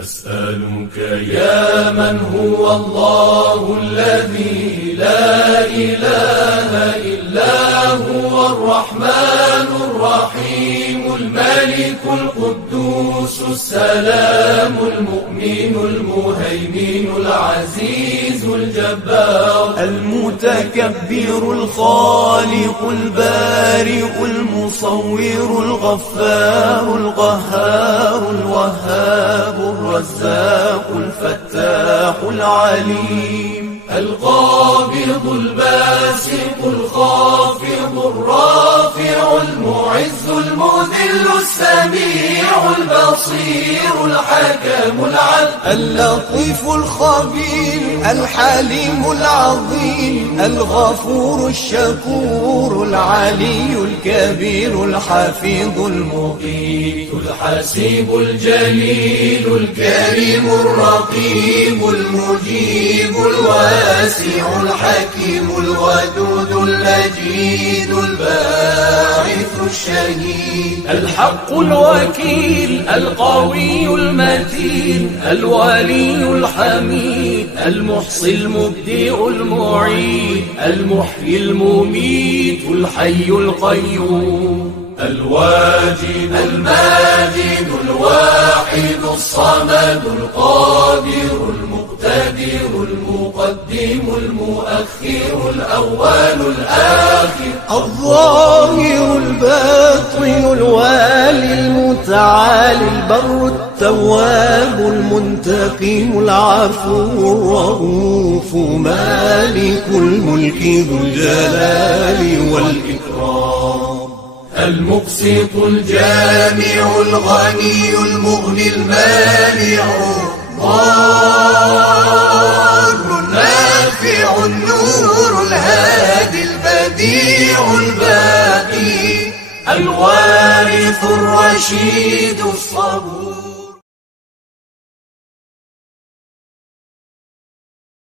نسألك يا من هو الله الذي لا إله إلا هو الرحمن الرحيم الملك القدوس السلام المؤمن المهيمن العزيز الجبار المتكبر الخالق البارئ المصور الغفار القهار الوهاب الرزاق الفتاح العليم القابض الباسط الخافض الرافع المعز المذل السميع البصير الحكم العدل اللطيف الخبير الحليم العظيم الغفور الشكور العلي الكبير الحفيظ المقيت الحسيب الجليل الكريم الرقيب المجيب الواسع الحكيم الودود المجيد الباعث الشهيد الحق الوكيل القوي المتين الولي الحميد المحصي المبدئ المعيد المحيي المميت الحي القيوم الواجد الماجد الواحد الصمد القادر المقتدر المقدم المؤخر الأول الآخر الظاهر الباطن الوالي المتعالي البر التواب المنتقم العفو الرؤوف مالك الملك ذو الجلال والإكرام المقسط الجامع الغني المغني المانع ضار النافع النور الهادي البديع الباقي الوارث الرشيد الصبور